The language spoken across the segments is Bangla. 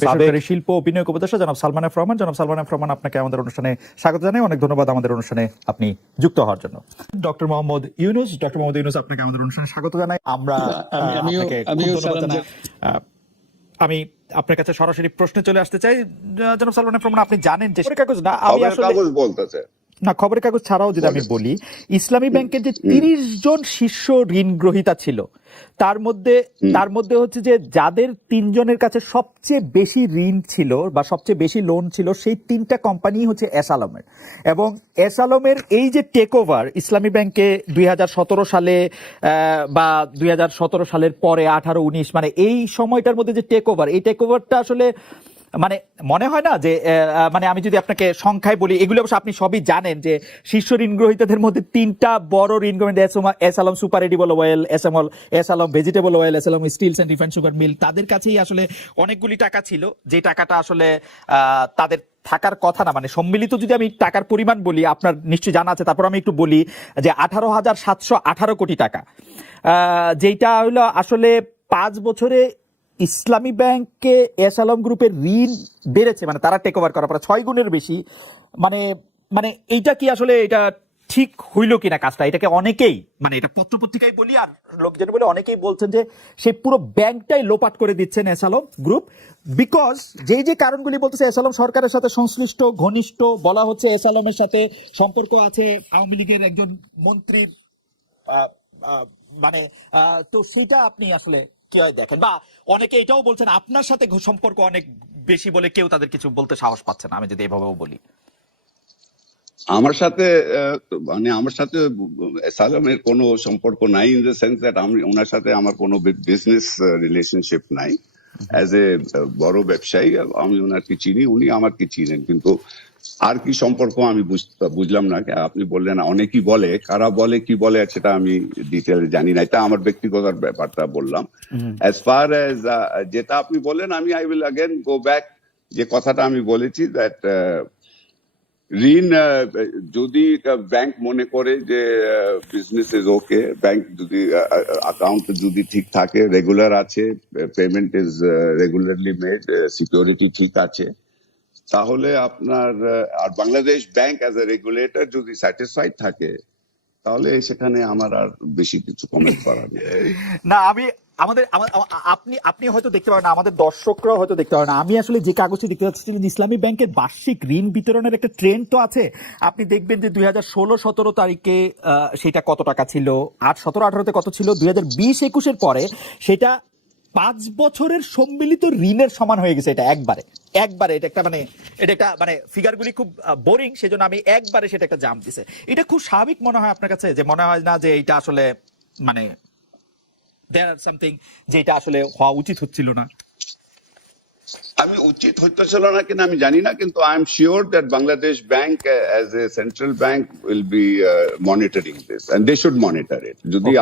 বেসরকারি শিল্প বিনিয়োগ উপদেষ্টা জনাব সালমান এফ রহমান। জনাব সালমান এফ রহমান, আপনাকে আমাদের অনুষ্ঠানে স্বাগত জানাই। অনেক ধন্যবাদ আমাদের অনুষ্ঠানে আপনি যুক্ত হওয়ার জন্য। ডক্টর মোহাম্মদ ইউনূস, আপনাকে আমাদের অনুষ্ঠানে স্বাগত জানাই। আমরা আপনাকে ধন্যবাদ জানাই। আমি আপনার কাছে সরাসরি প্রশ্নে চলে আসতে চাই। জনাব সালমান এফ রহমান, আপনি জানেন যে কাগজ না, আমি আসলে না, খবরের কাগজ ছাড়াও যদি আমি বলি, ইসলামী ব্যাংকের যে 30 জন শীর্ষ ঋণ গ্রহীতা ছিল, তার মধ্যে হচ্ছে যে যাদের 3 জনের কাছে সবচেয়ে বেশি ঋণ ছিল বা সবচেয়ে বেশি লোন ছিল, সেই 3টা কোম্পানি হচ্ছে এস আলমের। এবং এস আলমের এই যে টেক ওভার ইসলামী ব্যাংকে 2017 সালে বা 2017 সালের পরে 18-19, মানে এই সময়টার মধ্যে যে টেক ওভার, এই টেক ওভারটা আসলে মানে মনে হয় না যে মানে আমি যদি আপনাকে সংখ্যায় বলি, এগুলো অবশ্য আপনি সবই জানেন যে শীর্ষ ঋণ গ্রহীতাদের মধ্যে 3টা বড় ঋণ গ্রহীতা, S Alam super edible oil, S Alam vegetable oil, S Alam steels and refined sugar mill, তাদের কাছেই আসলে অনেকগুলি টাকা ছিল, যে টাকাটা আসলে তাদের থাকার কথা না। মানে সম্মিলিত যদি আমি টাকার পরিমাণ বলি, আপনার নিশ্চয়ই জানা আছে, তারপর আমি একটু বলি যে 18,718 কোটি টাকা, যেটা হলো আসলে 5 বছরে ইসলামী ব্যাংকে এস আলম গ্রুপের ঋণ বেড়েছে, মানে তারা টেক ওভার করার পরে 6 গুণের বেশি। মানে এইটা কি আসলে এটা ঠিক হইল কিনা কাজটা? এটাকে অনেকেই, মানে এটা পত্রপত্রিকায় বলি আর লোকজন বলে, অনেকেই বলছেন যে সেই পুরো ব্যাংকটাই লোপাট করে দিচ্ছেন এস আলম গ্রুপ। বিকজ যে কারণগুলি বলতেছে, এস আলম সরকারের সাথে সংশ্লিষ্ট, ঘনিষ্ঠ, বলা হচ্ছে এস আলমের সাথে সম্পর্ক আছে আওয়ামী লীগের একজন মন্ত্রীর, মানে তো সেইটা আপনি আসলে কি হয় দেখেন? বা অনেকে এটাও বলছেন আপনার সাথে সম্পর্ক অনেক বেশি বলে কেউ তাদের কিছু বলতে সাহস পাচ্ছে না, আমি যদি এভাবেও বলি। আমার সাথে সালামের কোনো সম্পর্ক নাই, ইন দ্য সেন্স দ্যাট আমি ওনার সাথে আমার কোনো বিজনেস রিলেশনশিপ নাই। অ্যাজ এ বড় ব্যবসায়ী আমি ওনাকে চিনি, উনি আমাকে চিনেন, কিন্তু আর কি সম্পর্ক আমি বুঝলাম না। আপনি বললেন অনেকেই বলে, কারা বলে কি বলে সেটা আমি ডিটেইলে জানি না, এটা আমার ব্যক্তিগত ব্যাপারটা বললাম। অ্যাজ ফার অ্যাজ যেটা আপনি বললেন, I will again go back, যে কথাটা আমি বলেছি দ্যাট ঋণ যদি ব্যাংক মনে করে যে বিজনেস ইজ ওকে, ব্যাংক যদি অ্যাকাউন্ট যদি ঠিক থাকে, রেগুলার আছে, payment is regularly made, security ঠিক আছে, তাহলে আপনার আর Bangladesh bank as a regulator যদি স্যাটিসফাইড থাকে, তাহলে সেখানে আমার আর বেশি কিছু কমেন্ট করার না। আপনি হয়তো দেখতে পারেন না, আমাদের দর্শকরাও হয়তো দেখতে পারেন না। আমি আসলে যে কাগজটি দেখতে পাচ্ছি, ইসলামী ব্যাংকের বার্ষিক ঋণ বিতরণের একটা ট্রেন্ড তো আছে। আপনি দেখবেন যে 2016-17 তারিখে সেটা কত টাকা ছিল, 17-18-তে কত ছিল, 2020-21-এর পরে সেটা 5 বছরের সম্মিলিত ঋণের সমান হয়ে গেছে। এটা একবারে এটা একটা মানে ফিগারগুলি খুব বোরিং, সেজন্য আমি একবারে সেটা একটা জাম্প দিছে। এটা খুব স্বাভাবিক মনে হয় আপনার কাছে? যে মনে হয় না যে এটা আসলে মানে there are something যেটা আসলে হওয়া উচিত হচ্ছিল না? আমি উচিত হইতেছিল না কিনা আমি জানি না, কিন্তু I am sure that Bangladesh bank as a central bank will be monitoring this and they should monitor it. যদি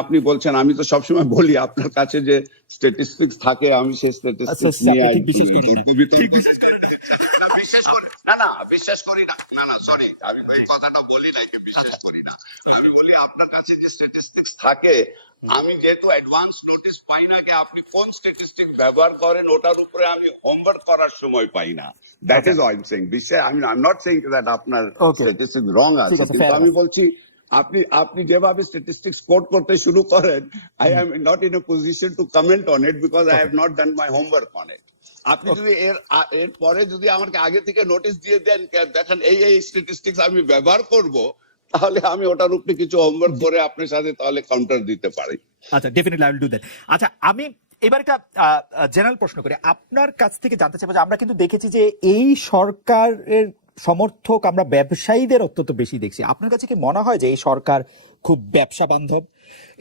আপনি বলছেন, আমি তো সবসময় বলি আপনার কাছে যে স্ট্যাটিস্টিক্স থাকে, আমি সেই স্ট্যাটিস্টিক্স নিয়ে তর্ক বিতর্ক না, বিশ্বাস করি না, সরি, আমি এই কথাটা বলি না, একে বিশ্বাস করি না। আমি বলি আপনার কাছে যে স্ট্যাটিস্টিক্স থাকে, আমি যেহেতু অ্যাডভান্স নোটিস পাই না, আপনি কোন স্ট্যাটিস্টিক্স ব্যবহার করেন ওটার উপরে আমি হোমওয়ার্ক করার সময় পাই না। That is I am saying. I am not saying that আপনার স্ট্যাটিস্টিক্স রং আছে, কিন্তু আমি বলছি আপনি যেভাবে স্ট্যাটিস্টিক্স কোট করতে শুরু করেন, I am not in a position to comment on it because I have not done my homework on it. আপনি যদি এর পরে যদি আমাকে আগে থেকে নোটিস দিয়ে দেন, দেখেন এই স্ট্যাটিস্টিক্স আমি ব্যবহার করব, তাহলে আমি ওটার উপরে কিছু হোমওয়ার্ক করে আপনার সাথে তাহলে কাউন্টার দিতে পারি। আচ্ছা, definitely I will do that. আচ্ছা, আমি এবার একটা জেনারেল প্রশ্ন করি আপনার কাছ থেকে, জানতে চাইবো যে আমরা কিন্তু দেখেছি যে এই সরকারের সমর্থক আমরা ব্যবসায়ীদের অত্যন্ত বেশি দেখছি। আপনার কাছে কি মনে হয় যে এই সরকার খুব ব্যবসা বান্ধব?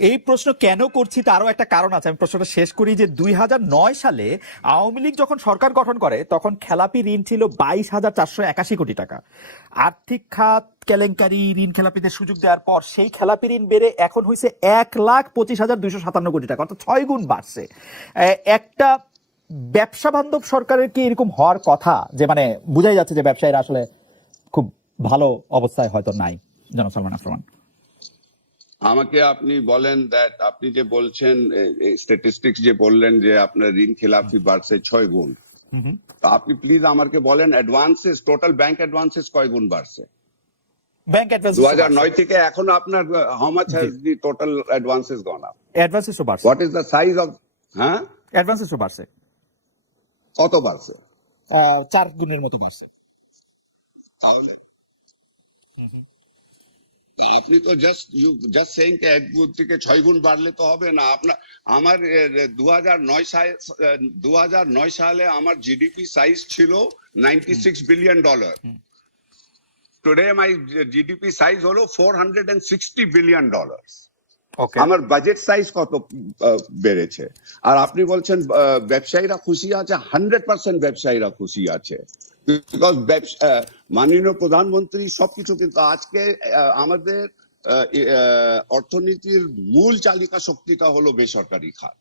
এই প্রশ্ন কেন করছি তারও একটা কারণ আছে। আমি প্রশ্নটা শেষ করি যে 2009 সালে আওয়ামী লীগ যখন সরকার গঠন করে, তখন খেলাপি ঋণ ছিল 22,481 কোটি টাকা। আর্থিক খাত কেলেঙ্কারি, ঋণ খেলাপিদের সুযোগ দেওয়ার পর সেই খেলাপি ঋণ বেড়ে এখন হয়েছে 1,25,257 কোটি টাকা, অর্থাৎ 6 গুণ বাড়ছে। একটা ব্যবসা বান্ধব সরকারের কি এরকম হওয়ার কথা? যে মানে বুঝাই যাচ্ছে যে ব্যবসায়ীরা আসলে খুব ভালো অবস্থায় হয়তো নাই। জনাব সালমান এফ রহমান। আমাকে আপনি বলেন দ্যাট আপনি যে বলছেন স্ট্যাটিস্টিক্স যে বললেন যে আপনার ঋণ খেলাফি বাড়ছে 6 গুণ, তো আপনি প্লিজ আমাকে বলেন অ্যাডভান্সেস, টোটাল ব্যাংক অ্যাডভান্সেস কয় গুণ বাড়ছে ব্যাংক অ্যাডভান্স 2009 থেকে এখন? আপনার how much has the total advances gone up? অ্যাডভান্সেসও বাড়ছে। What is the size of? হ্যাঁ, অ্যাডভান্সেসও বাড়ছে। কত বাড়ছে? 4 গুণের মতো বাড়ছে। তাহলে তো আপনি তো জাস্ট সেইং কে 1 গুণ থেকে 6 গুণ বাড়লে তো হবে না। আপনার আমার 2009 সালে আমার জিডিপি সাইজ ছিল $96 billion. Today my GDP size হলো $460 বিলিয়ন। ওকে, আমার বাজেট সাইজ কত বেড়েছে? আর আপনি বলছেন ব্যবসায়ীরা খুশি আছে। 100% ব্যবসায়ীরা খুশি আছে, বিকজ মাননীয় প্রধানমন্ত্রী সবকিছু, কিন্তু আজকে আমাদের অর্থনীতির মূল চালিকা শক্তিটা হলো বেসরকারি খাত।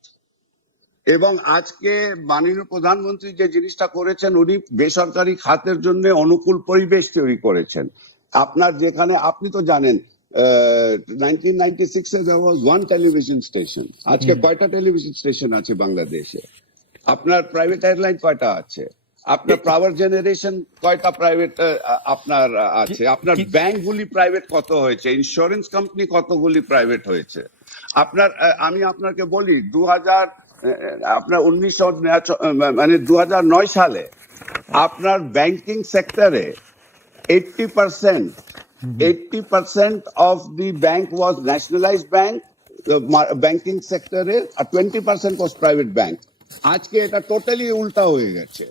এবং আজকে মাননীয় প্রধানমন্ত্রী যে জিনিসটা করেছেন, উনি বেসরকারি খাতের জন্য অনুকূল পরিবেশ তৈরি করেছেন। আপনার যেখানে, আপনি তো জানেন 1996 there was one television station, আজকে কয়টা টেলিভিশন স্টেশন আছে বাংলাদেশে? আপনার প্রাইভেট এয়ারলাইন কয়টা আছে? আপনার পাওয়ার জেনারেশন কয়টা প্রাইভেট আপনার আছে? আপনার ব্যাংকগুলি প্রাইভেট কত হয়েছে? ইন্স্যুরেন্স কোম্পানি কতগুলি প্রাইভেট হয়েছে? আপনার আমি আপনাকে বলি, 2009 সালে আপনার ব্যাংকিং সেক্টরে 80% of the bank was nationalized bank, banking সেক্টরের, আর 20% was private bank। আজকে এটা টোটালি উল্টা হয়ে গেছে।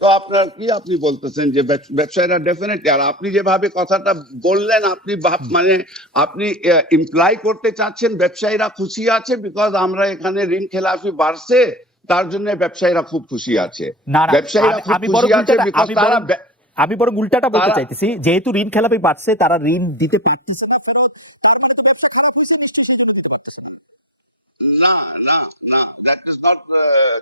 তো আপনার কি, আপনি বলতেছেন যে ব্যবসায়ীরা ডেফিনেটলি, আর আপনি যেভাবে কথাটা বললেন, আপনি মানে আপনি ইমপ্লাই করতে চাচ্ছেন ব্যবসায়ীরা খুশি আছে বিকজ আমরা এখানে ঋণ খেলাফি বাড়ছে, তার জন্য ব্যবসায়ীরা খুব খুশি আছে। ব্যবসায়ীরা খুব খুশি আছে বিকজ তারা, আমি বরং উল্টাটা বলতে চাইতেছি, যেহেতু ঋণ খেলাপি বাড়ছে, তারা ঋণ দিতে পারতেছে না ফেরত, তার মানে তো ব্যবসা খারাপ হয়েছে নিশ্চয়ই, সেই জন্য দিতে পারতেছে না। না না না, দ্যাট ইজ নট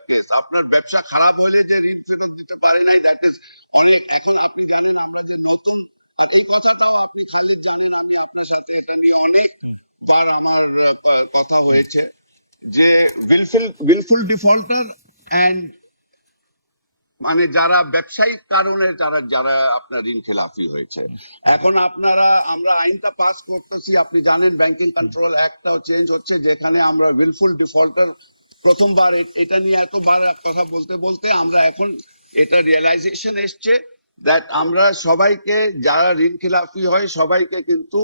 কেস। আপনার ব্যবসা খারাপ হলে যে ঋণ ফেরত দিতে পারে নাই, দ্যাট ইজ অনেক। এখন আপনি জানেন আমরা যে নতুন, আর এই কথাটাও আপনি খালিদ জানেন, আমি আপনার সাথে এটা নিয়ে অনেকবার আমার কথা হয়েছে, যে উইলফুল ডিফল্টার অ্যান্ড মানে যারা ব্যবসায়িক কারণে যারা আপনার ঋণ খেলাফি হয়েছে। এখন আমরা আইনটা পাস করতেছি, আপনি জানেন ব্যাংকিং কন্ট্রোল অ্যাক্টটাও চেঞ্জ হচ্ছে, যেখানে আমরা উইলফুল ডিফল্টার প্রথমবার, এটা নিয়ে এতবার কথা বলতে বলতে আমরা এখন এটা রিয়েলাইজেশন এসছে দ্যাট আমরা সবাইকে, যারা ঋণ খেলাফি হয় সবাইকে কিন্তু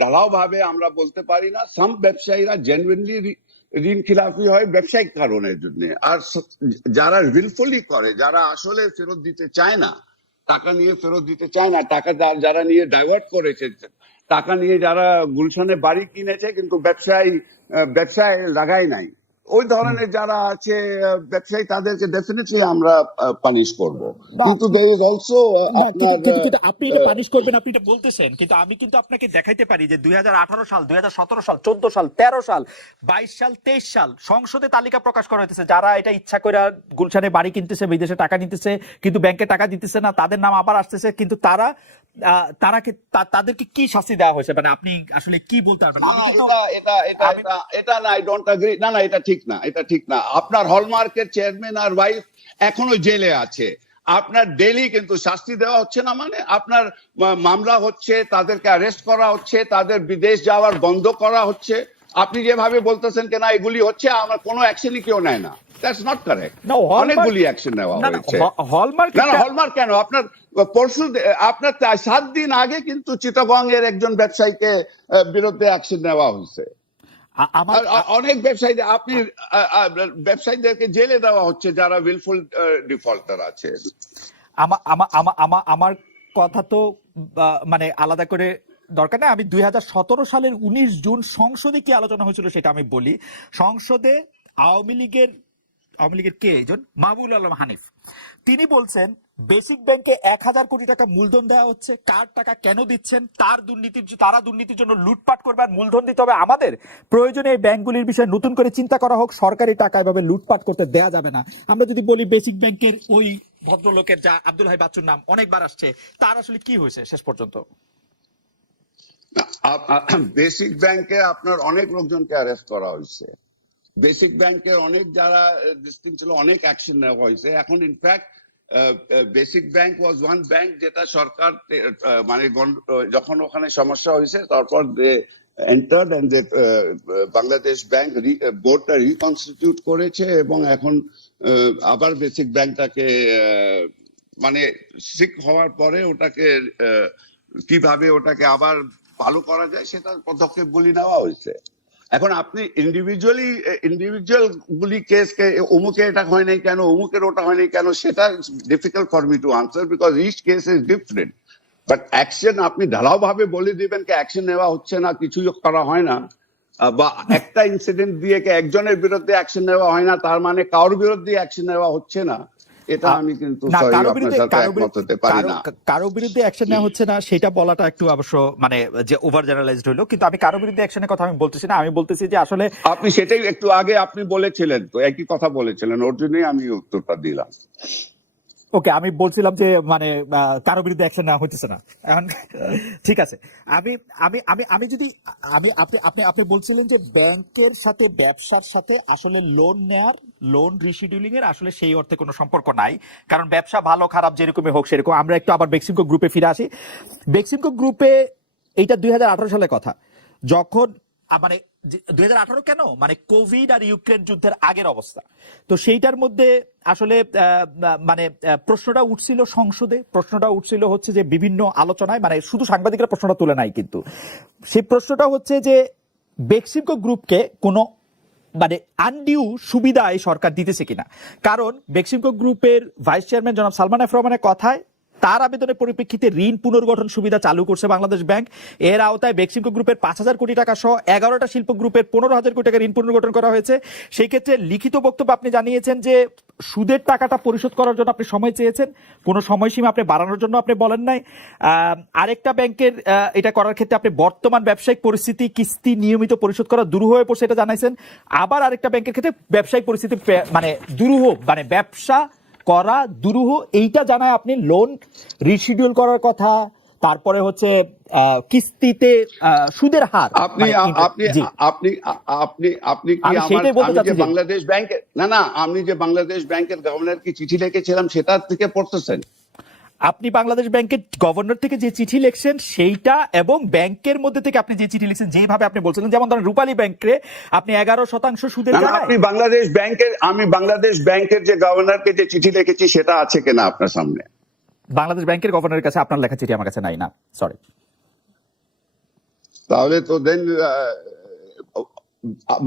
ঢালাও ভাবে আমরা বলতে পারি না। সাম ব্যবসায়ীরা জেনুইনলি ঋণ খেলাফি হয় ব্যবসায়িক কারণের জন্য, আর যারা উইলফুলি করে, যারা আসলে ফেরত দিতে চায় না, টাকা নিয়ে ফেরত দিতে চায় না, টাকা যারা নিয়ে ডাইভার্ট করেছে, টাকা নিয়ে যারা গুলশানে বাড়ি কিনেছে কিন্তু ব্যবসায় লাগায় নাই, ওই ধরনের যারা আছে ব্যবসায়ী, তাদেরকে ডেফিনেটলি আমরা পানিশ করব। কিন্তু দেয়ার ইজ অলসো আপনার, আপনি এটা পানিশ করবেন, আপনি এটা বলতেছেন, কিন্তু আমি কিন্তু আপনাকে দেখাইতে পারি যে 2018 সাল, 2017 সাল, 14 সাল, 13 সাল, 22 সাল, 23 সাল সংসদে তালিকা প্রকাশ করা হয়েছে, যারা এটা ইচ্ছা করে গুলশানে বাড়ি কিনতেছে, বিদেশে টাকা নিতেছে, কিন্তু ব্যাংকে টাকা দিতেছে না, তাদের নাম আবার আসতেছে, কিন্তু তাদেরকে কি শাস্তি দেওয়া হয়েছে? মানে আপনি আসলে কি বলতে পারবেন? আমি কিন্তু এটা না, আই ডোন্ট এগ্রি। না, এটা ঠিক না, এটা ঠিক না। আপনার হলমার্কের চেয়ারম্যান আর ওয়াইফ এখনো জেলে আছে, আপনার ডেইলি কিন্তু শাস্তি দেওয়া হচ্ছে না, মানে আপনার মামলা হচ্ছে, তাদেরকে অ্যারেস্ট করা হচ্ছে, তাদের বিদেশ যাওয়ার বন্ধ করা হচ্ছে। আপনি যেভাবে বলতেছেন কেন এগুলি হচ্ছে, আমার কোনো অ্যাকশনই কেউ নেয় না, দ্যাটস নট কারেক্ট। অনেকগুলি অ্যাকশন নেওয়া হয়েছে। হলমার্ক কেন? আপনার পরশু, আপনার 7 দিন আগে কিন্তু চিটাগং এর একজন ব্যবসায়ীকে বিরুদ্ধে অ্যাকশন নেওয়া হয়েছে। অনেক ব্যবসায়ীদের, আপনি ব্যবসায়ীদেরকে জেলে দেওয়া হচ্ছে যারা উইলফুল ডিফল্টার আছে। আমার কথা তো মানে আলাদা করে দরকার নেই। আমি 2017 সালের 19 জুন সংসদে কি আলোচনা হয়েছিল সেটা আমি বলি। সংসদে আওয়ামী লীগের কে একজন, মাহবুবুল আলম হানিফ, তিনি বলছেন বেসিক ব্যাংকে 1000 কোটি টাকা মূলধন দেওয়া হচ্ছে, কার টাকা কেন দিচ্ছেন, তারা দুর্নীতির জন্য লুটপাট করবে, আর মূলধন দিতে হবে আমাদের। প্রয়োজনে এই ব্যাংকগুলির বিষয়ে নতুন করে চিন্তা করা হোক, সরকারি টাকা এভাবে লুটপাট করতে দেয়া যাবে না। আমরা যদি বলি বেসিক ব্যাংকের ওই ভদ্রলোকের, যা আব্দুল হাই বাচ্চুর নাম অনেকবার আসছে, তার আসলে কি হয়েছে শেষ পর্যন্ত? বেসিক ব্যাংকে আপনার অনেক লোকজনকে অ্যারেস্ট করা হয়েছে। বেসিক ব্যাংকের অনেক যারা ডিস্ট্রিক্ট ছিল, অনেক অ্যাকশন নেওয়া হয়েছে। এখন in fact basic bank was one bank যেটা সরকার মানে যখন ওখানে সমস্যা হয়েছে তারপর এন্টার্ড এন্ড বাংলাদেশ ব্যাংক বোর্ডটা রিকনস্টিটিউট করেছে এবং এখন আবার বেসিক ব্যাংকটাকে মানে সিক হওয়ার পরে ওটাকে কিভাবে ওটাকে আবার ভালো করা যায় সেটা পদক্ষেপগুলি নেওয়া হয়েছে। এখন আপনি ইন্ডিভিজুয়াল গুলি কেসকে অমুকে এটা হয় নাই কেন, অমুকের ওটা হয় নাই কেন, সেটা difficult for me to answer because each case is different. But action আপনি ঢালাও ভাবে বলে দিবেন কি অ্যাকশন নেওয়া হচ্ছে না, কিছুই করা হয় না, বা একটা ইনসিডেন্ট দিয়ে একজনের বিরুদ্ধে অ্যাকশন নেওয়া হয় না তার মানে কারোর বিরুদ্ধে অ্যাকশন নেওয়া হচ্ছে না, এটা আমি কিন্তু কারো বিরুদ্ধে অ্যাকশন নেওয়া হচ্ছে না সেটা বলাটা একটু অবশ্য মানে যে ওভার জেনারেলাইজড হলো। কিন্তু আমি কারো বিরুদ্ধে অ্যাকশনের কথা আমি বলতেছি না, আমি বলতেছি যে আসলে আপনি সেটাই একটু আগে আপনি বলেছিলেন, তো একই কথা বলেছিলেন, ওর জন্যই আমি উত্তরটা দিলাম। ওকে, আমি বলছিলাম যে মানে কারো বিরুদ্ধে অ্যাকশন নেওয়া হইতেছে না এখন। ঠিক আছে, আমি আমি আমি আমি যদি আমি আপনি আপনি আপনি বলছিলেন যে ব্যাংকের সাথে ব্যবসার সাথে আসলে লোন নেয়ার, লোন রিশিডিউলিং এর আসলে সেই অর্থে কোনো সম্পর্ক নাই, কারণ ব্যবসা ভালো খারাপ যেরকমই হোক সেরকম। আমরা একটু আবার বেক্সিমকো গ্রুপে ফিরে আসি। বেক্সিমকো গ্রুপে এইটা 2018 সালের কথা, যখন মানে 2018 কেন, মানে কোভিড আর ইউক্রেন যুদ্ধের আগের অবস্থা। তো সেইটার মধ্যে আসলে মানে প্রশ্নটা উঠছিল সংসদে, প্রশ্নটা উঠছিল হচ্ছে যে বিভিন্ন আলোচনায়, মানে শুধু সাংবাদিকরা প্রশ্নটা তুলে নাই, কিন্তু সেই প্রশ্নটা হচ্ছে যে বেক্সিমকো গ্রুপকে কোনো মানে আনডিউ সুবিধা এই সরকার দিতেছে কিনা। কারণ বেক্সিমকো গ্রুপের ভাইস চেয়ারম্যান জনাব সালমান এফ রহমানের কথায় তার আবেদনের পরিপ্রেক্ষিতে ঋণ পুনর্গঠন সুবিধা চালু করছে বাংলাদেশ ব্যাংক। এর আওতায় বেক্সিমকো গ্রুপের 5,000 কোটি টাকা সহ 11টা শিল্প গ্রুপের 15,000 কোটি টাকা ঋণ পুনর্গঠন করা হয়েছে। সেই ক্ষেত্রে লিখিত বক্তব্য আপনি জানিয়েছেন যে সুদের টাকাটা পরিশোধ করার জন্য আপনি সময় চেয়েছেন, কোনো সময়সীমা আপনি বাড়ানোর জন্য আপনি বলেন নাই। আরেকটা ব্যাংকের এটা করার ক্ষেত্রে আপনি বর্তমান ব্যবসায়িক পরিস্থিতি, কিস্তি নিয়মিত পরিশোধ করা দুরূহ হয়ে পড়ছে এটা জানাইছেন। আবার আরেকটা ব্যাংকের ক্ষেত্রে ব্যবসায়িক পরিস্থিতি মানে দুরূহ, মানে ব্যবসা করা দুরূহ, এইটা জানায় আপনি লোন রিশিডিউল করার কথা। তারপরে হচ্ছে কিস্তিতে সুদের হার। আপনি আপনি আপনি আপনি আপনি কি বাংলাদেশ ব্যাংকের আমি যে বাংলাদেশ ব্যাংকের গভর্নরকে চিঠি লিখেছিলাম সেটা থেকে পড়তেছেন? আপনি বাংলাদেশ ব্যাংকের গভর্নর থেকে যে চিঠি লিখছেন সেইটা এবং ব্যাংকের মধ্যে থেকে আপনি যে চিঠি লিখছেন যেভাবে আপনি বলছিলেন, যেমন ধরেন রূপালী ব্যাংকে আপনি 11% সুদের জায়গায় আপনি আমি বাংলাদেশ ব্যাংকের যে গভর্নরকে যে চিঠি লিখেছি সেটা আছে কিনা আপনার সামনে? বাংলাদেশ ব্যাংকের গভর্নরের কাছে আপনার লেখা চিঠি আমার কাছে নাই, না সরি। তাহলে তো দেন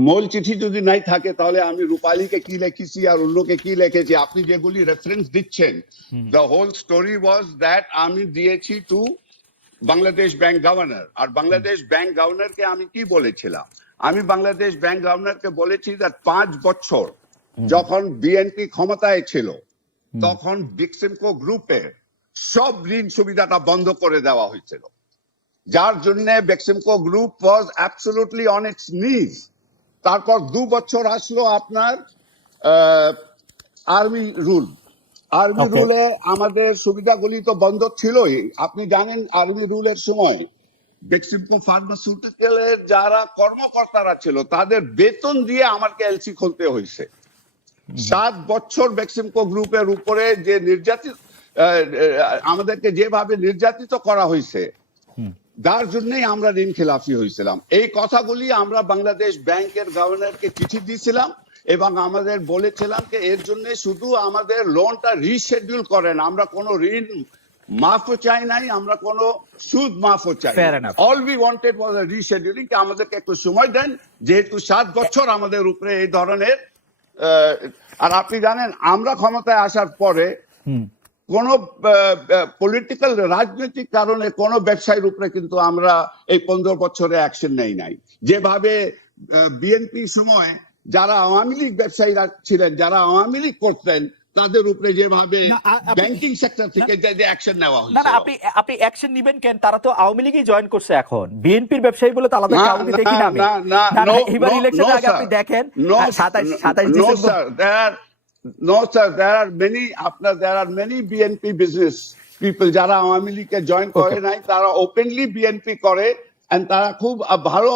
মূল চিঠি যদি নাই থাকে তাহলে আমি রূপালীকে কি লিখেছি আর অন্যকে কি লিখেছি আপনি যেগুলি রেফারেন্স দিচ্ছেন, the whole story was that আমি দিয়েছি টু বাংলাদেশ ব্যাংক গভর্নর। আর বাংলাদেশ ব্যাংক গভর্নরকে আমি কি বলেছিলাম? আমি বাংলাদেশ ব্যাংক গভর্নরকে বলেছি যে 5 বছর যখন বিএনপি ক্ষমতায় ছিল তখন বেক্সিমকো গ্রুপের সব ঋণ সুবিধাটা বন্ধ করে দেওয়া হয়েছিল, যার জন্য Beximco group was absolutely on it's নিজ। তারপর 2 বছর আসলো আপনার আর্মি রুল। আর্মি রুলে আমাদের সুবিধাগুলি তো বন্ধ ছিলই। আপনি জানেন আর্মি রুলের সময় বেক্সিমকো ফার্মাসিউটিক্যালের যারা কর্মকর্তারা ছিল তাদের বেতন দিয়ে আমাকে এলসি খুলতে হয়েছে। 7 বছর বেক্সিমকো গ্রুপের উপরে যে আমাদেরকে যেভাবে নির্যাতিত করা হয়েছে যার জন্যই আমরা ঋণ খেলাফি হয়েছিলাম। এই কথাগুলি আমরা বাংলাদেশ ব্যাংকের গভর্নরকে চিঠি দিয়েছিলাম এবং আমাদের বলেছিলাম যে এর জন্য শুধু আমাদের লোনটা রিশেডিউল করেন, আমরা কোনো ঋণ মাফও চাই নাই, আমরা কোনো সুদ মাফও চাই। অল উই ওয়ান্টেড ওয়াজ আ রিশেডিউলিং, আমাদেরকে একটু সময় দেন, যেহেতু 7 বছর আমাদের উপরে এই ধরনের। আর আপনি জানেন আমরা ক্ষমতায় আসার পরে কোন পলিটিক্যাল রাজনৈতিক কারণে কোন ব্যবসায়ীর উপরে কিন্তু আমরা এই 15 বছরে অ্যাকশন নেই নাই। যেভাবে বিএনপি সময় যারা আওয়ামী লীগ ব্যবসায়ীরা ছিলেন, যারা আওয়ামী লীগ করতেন, তাদের উপরে যেভাবে ব্যাংকিং সেক্টর থেকে যে অ্যাকশন নেওয়া হয়েছে। না আপনি অ্যাকশন নেবেন কেন? তারা তো আওয়ামী লীগই জয়েন করছে, এখন বিএনপির ব্যবসায়ী বলে তো আলাদা কাউকে দেখি না আমি। এবার ইলেকশনের আগে আপনি দেখেন 27 December. No sir, there are many BNP business people যারা আওয়ামী লীগে জয়েন করে নাই, তারা ওপেনলি বিএনপি করে and তারা খুব ভালো